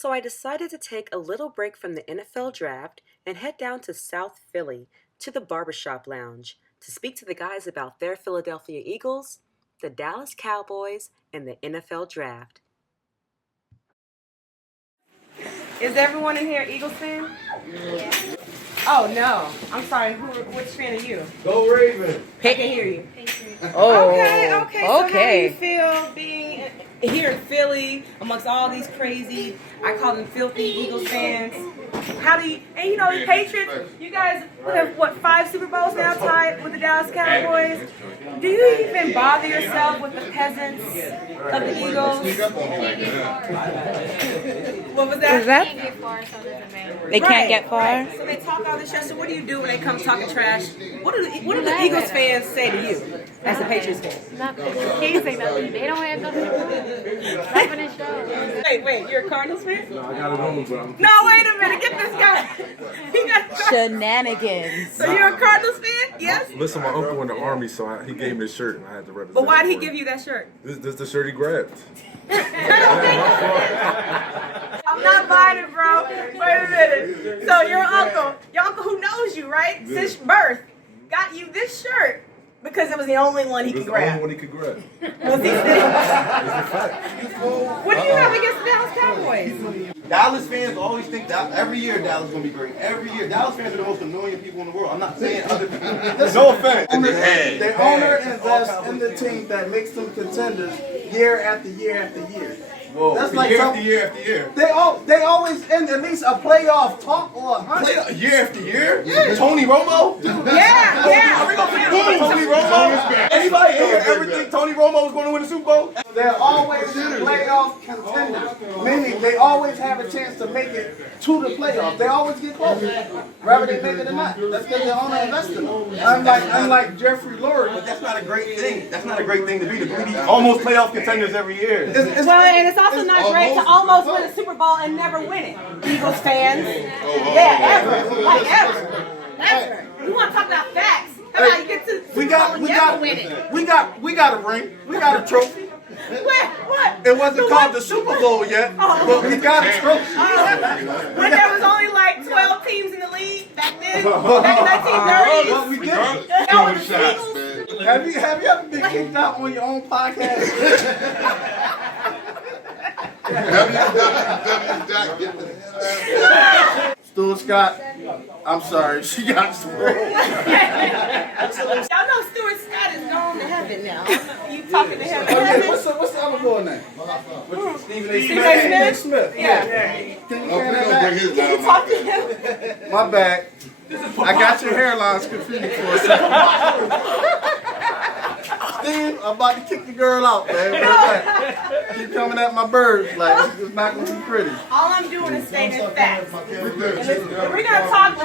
So I decided to take a little break from the NFL draft and head down to South Philly to the Barbershop Lounge to speak to the guys about their Philadelphia Eagles, the Dallas Cowboys, and the NFL draft. Is everyone in here Eagles fan? Yeah. Oh no, I'm sorry. Which fan are you? Go Ravens. I can hear you. Oh, Okay. So how do okay. you feel being here in Philly amongst all these crazy, I call them filthy Eagles fans? How do you, and you know, the Patriots, you guys have, what, 5 Super Bowls now tied with the Dallas Cowboys? Do you even bother yourself with the peasants of the Eagles? What was that? They can't get far. Right. So they talk all this trash. So what do you do when they come talking trash? What do the Eagles fans say to you as a Patriots fan? Nothing. Can't say nothing. They don't have nothing to do. Nothing to show. Wait, you're a Cardinals fan? No, I got it on, but I'm... No, wait a minute. Get this guy. He got Shenanigans. So you're a Cardinals fan? Yes? Listen, my uncle in the Army, so he gave me this shirt, and I had to represent. But why did he for give him. you that shirt? This is the shirt he grabbed. I'm not buying it, bro. Wait a minute. So your uncle who knows you, right? Since birth, got you this shirt because it was the only one he It was could the only grab. one he could grab. Was he What do you have against the Dallas Cowboys? Dallas fans always think that every year Dallas is going to be great. Every year. Dallas fans are the most annoying people in the world. I'm not saying other people. No offense. The owner invests in the team that makes them contenders year after year after year. Whoa. That's like year after year after year. They always end at least a playoff talk or a hundred. Year after year? Yeah. Tony Romo? Yeah. Are we going to be Tony Romo? Anybody here ever think Tony Romo was going to win the Super Bowl? They're always playoff contenders, meaning they always have a chance to make it to the playoffs. They always get close, whether they make it or not. That's because the owner invested in them. Unlike Jeffrey Lurie. But that's not a great thing. That's not a great thing to be almost playoff contenders every year. And it's also not great to almost win a Super Bowl and never win it. Eagles fans. Ever. Like ever. We want to talk about facts. How about you get to the Super Bowl and never win it? We got a ring. We got a trophy. What? It wasn't called the Super Bowl yet, but we got a trophy. When there was only like 12 teams in the league back then, back in 1930s. Well, we did. Y'all were the Eagles. Have you ever been kicked out on your own podcast? Stuart Scott, I'm sorry, she got swole. Y'all know Stuart Scott is gone to heaven now. You talking to him? What's the other boy name? Stephen A. Stephen A. Smith. Yeah. Can you Talk to him. My bad. I got your hairlines confused for a second. Steve, I'm about to kick the girl out, man. Keep coming at my birds like it's not gonna be pretty. All I'm doing is stating facts. We're gonna talk.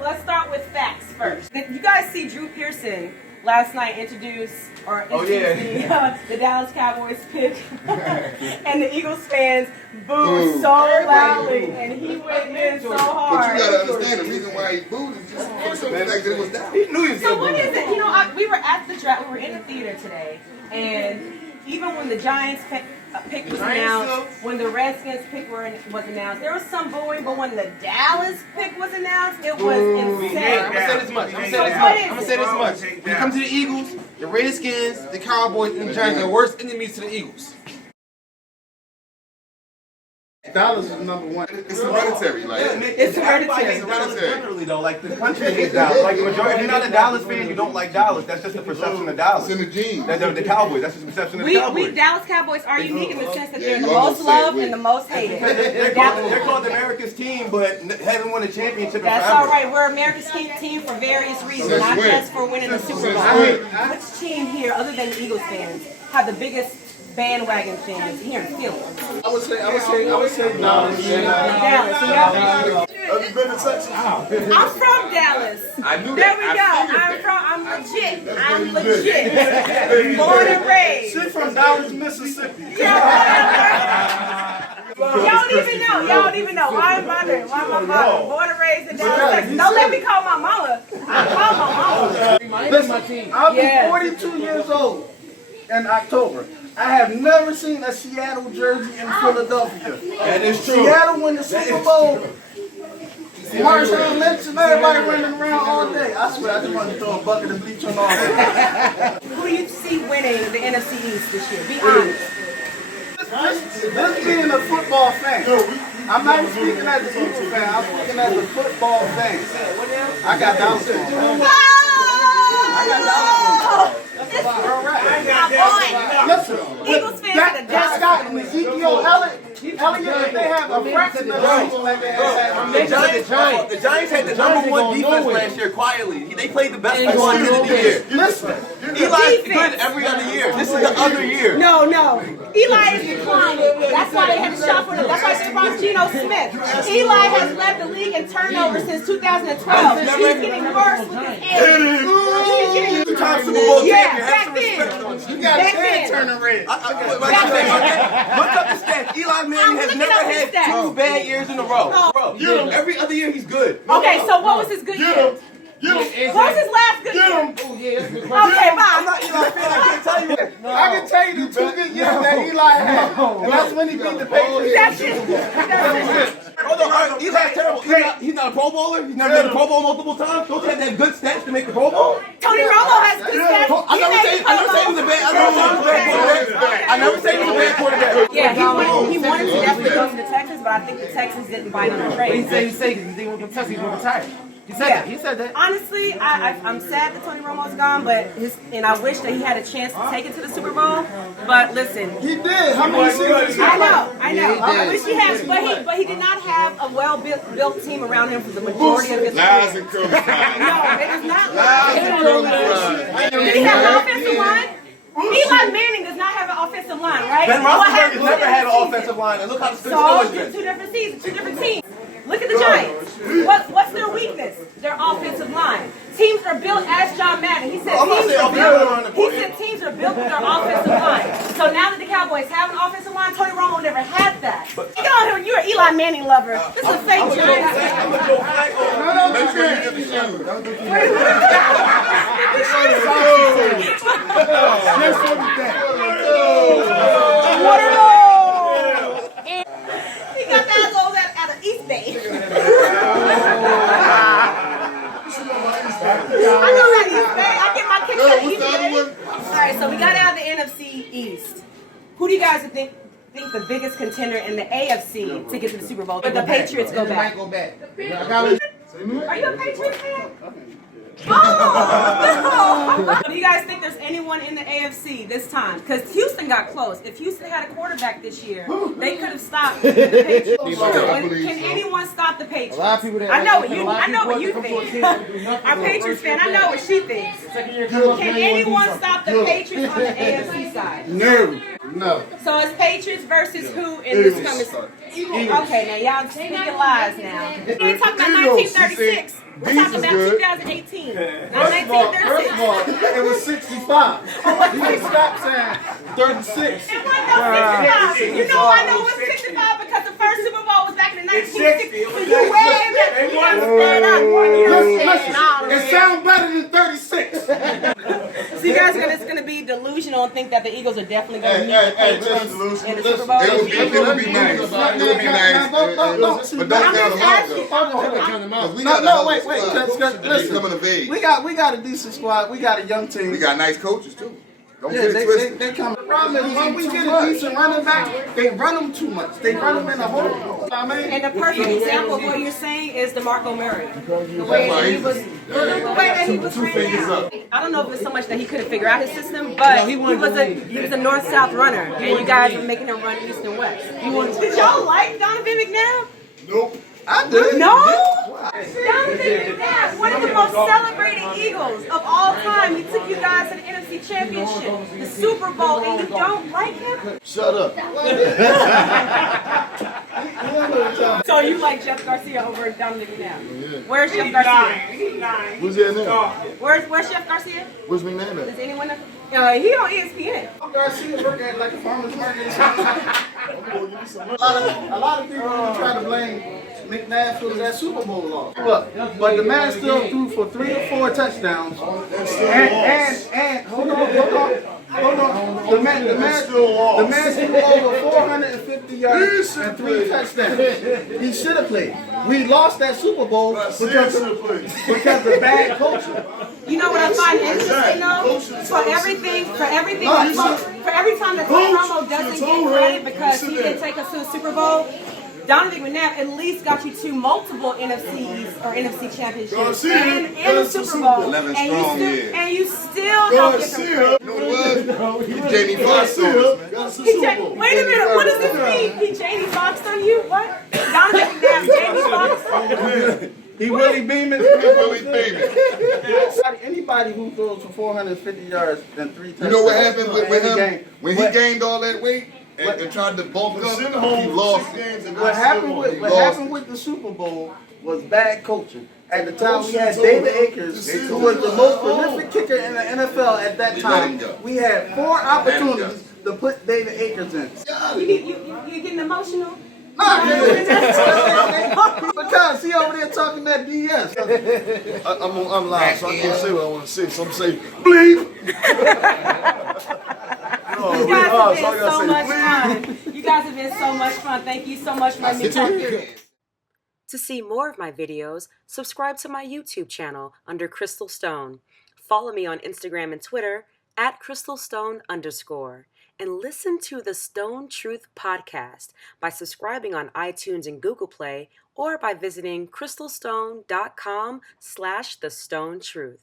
Let's start with facts first. Did you guys see Drew Pearson last night introduce the Dallas Cowboys pick, and the Eagles fans booed so loudly, and he went in so hard. But you gotta understand the reason why he booed is just because of the fact that it was down. He knew he was So what is it? You know, we were at the draft. We were in the theater today, and even when the Giants pick was announced, when the Redskins pick was announced, there was some booing. But when the Dallas pick was announced, it was insane. I'm gonna say this much. What When it comes to the Eagles, the Redskins, the Cowboys, and the Giants are the worst enemies to the Eagles. Dallas is number one. It's hereditary, like It's hereditary. It's hereditary, though. Like the country hates Dallas. Like the majority, if you're not a Dallas fan, you don't like Dallas. That's just the perception of Dallas. it's in the genes. The Cowboys. That's just the perception of the We Cowboys. Dallas Cowboys are unique in the sense that they're Yeah, the you most almost said loved we. and the most hated. They're called America's team, but haven't won a championship in That's forever. all right. We're America's team for various reasons, Since not when? just for winning the Super Bowl. Since Which team here, other than the Eagles fans, have the biggest bandwagon fans here in Philly? I would say Dallas. Dallas. Yeah. Have you been to Texas? I'm from Dallas. I knew There that. we go. I'm legit. Born and raised. She's from Dallas, Mississippi. Y'all don't even know. Why am I there? Why am I mother? Born and raised in Dallas, Texas. Don't let me call my mama. I call my mama. Listen, I'll be 42 years old in October. I have never seen a Seattle jersey in Philadelphia. That is true. Seattle win the Super Bowl. Marshall Lynch and everybody running around all day. I swear, I just want to throw a bucket of bleach on all of them. Who do you see winning the NFC East this year? Be honest. This being a football fan, I'm not even speaking as a Eagle fan, I'm speaking as a football fan. I got Dallas on. I got Dallas on. Listen, Eagles fans Dak Prescott and Ezekiel Elliott, if they have a fraction of the season like they had. The Giants had the #1 defense last year quietly. They played the best football of the year. Listen, Eli's good every other year. This is the other year. No. Eli is declining. That's why they had to shop for him. That's why they brought Geno Smith. Eli has led the league in turnovers since 2012. He's getting worse with his age. Two-time Super Bowl champion. Have back some then. respect on you. you got his head turning red. Look up the stats. Eli Manning has looking never up his had stats. 2 bad years in a row. Every other year he's good. Okay, so what was his good year? What was his last good year? Okay, I'm bye. not Eli fan. I can't tell you that. I can tell you the 2 good years that Eli had, and that's when he beat the Patriots. That's it. Hold on, Eli's terrible. He's not a Pro Bowler. He's never been a Pro Bowl multiple times. Don't you have to have good stats to make the Pro Bowl? Tony Romo has good stats. I never say he was a bad. I never say he was a bad quarterback. Yeah, he wanted to definitely go to the Texans, but I think the Texans didn't bite on the trade. He said because they were going to test, he was going to retire. He said that. He said that. Honestly, I'm sad that Tony Romo's gone, and I wish that he had a chance to take it to the Super Bowl. But listen, He did. How many seasons? I know. I wish he had, but he did not have a well-built team around him for the majority of his Lies career. and curls. No, it is not. Lies Did he have an offensive line? Eli Manning does not have an offensive line, right? Ben What Roethlisberger happened never to had an the offensive line, and look how the So, Steelers two been. different seasons, 2 different teams. Look at the Giants. What's their weakness? Their offensive line. Teams are built as John Madden. He said teams are built with their offensive line. So now that the Cowboys have an offensive line, Tony Romo never had that. Get on here, you're an Eli Manning lover. This is a fake Giants fan. Make sure you get the shoe. He got that goes out of East Bay. I know that East Bay. I get my kicks out of East Bay. All right, so we got out of the NFC East. Who do you guys think the biggest contender in the AFC to get to the Super Bowl? But the Patriots go back. Are you a Patriots fan? Oh! Do you guys think there's anyone in the AFC this time? Because Houston got close. If Houston had a quarterback this year, they could have stopped the Patriots. Can anyone stop the Patriots? I know what you think. Our Patriots fan, I know what she thinks. Can anyone stop the Patriots on the AFC side? No. So it's Patriots versus who in this coming? Okay, now y'all speaking lies now. We ain't talking about 1936. We're talking about 2018. Not 1936. It was 65. You stop saying 36. It wasn't no 65. You know I know it was 65 because the first Super Bowl was back in the 1960s. So you way back. You understand that? It sounds better than 36. So you guys are gonna be delusional and think that the Eagles are definitely gonna meet the Patriots in the Super Bowl. It would be nice. It would be nice. But don't count them out, though. No, wait. Listen, we got a decent squad. We got a young team. We got nice coaches, too. Don't Yeah, get it twisted. they come. The problem is when we get a decent running back, they run them too much. They run them in a hole. I mean, And the perfect example of what you're saying is DeMarco Murray. The way that he was ran out. I don't know if it's so much that he couldn't figure out his system, but he was a north-south runner, and you guys were making him run east and west. Did y'all like Donovan McNabb? Nope. I did. No? Donovan McNabb, one of the most celebrated Eagles of all time. He took you guys to the NFC Championship, the Super Bowl, and you don't like him? Shut up. So you like Jeff Garcia over Donovan McNabb? Where's Jeff Garcia? Who's that now? Where's Jeff Garcia? Where's McNabb at? Does anyone know? He on ESPN. Garcia work at like a farmer's market. A lot of people try to blame McNabb for that Super Bowl loss. But the man still threw for 3 or 4 touchdowns. And hold on. Hold on. The man threw over 450 yards and 3 touchdowns. He should have played. We lost that Super Bowl because of bad coaching. You know what I find interesting though? For every time that Tony Romo doesn't get credit because he didn't take us to the Super Bowl, Donovan McNabb at least got you to multiple NFC East or NFC championships and the Super Bowl, and you still don't get the credit. You know what? He Jamie Foxx on us, man. Wait a minute, what does this mean? He Jamie Foxx on you? What? Donovan McNabb, Jamie Foxx? He really beaming. Anybody who throws for 450 yards and 3 touchdowns. You know what happened with him? When he gained all that weight and tried to bulk up, he lost it. What happened with the Super Bowl was bad coaching. At the time, we had David Akers, who was the most prolific kicker in the NFL at that time. We had 4 opportunities to put David Akers in. You getting emotional? Because he over there talking that BS. I'm loud, so I can't say what I want to say. So I'm saying, bleep. You guys have been so much fun. You guys have been so much fun. Thank you so much for letting me talk to you. To see more of my videos, subscribe to my YouTube channel under Chrystal Stone. Follow me on Instagram and Twitter at CrystalStone_. And listen to the Stone Truth podcast by subscribing on iTunes and Google Play or by visiting crystalstone.com/thestonetruth.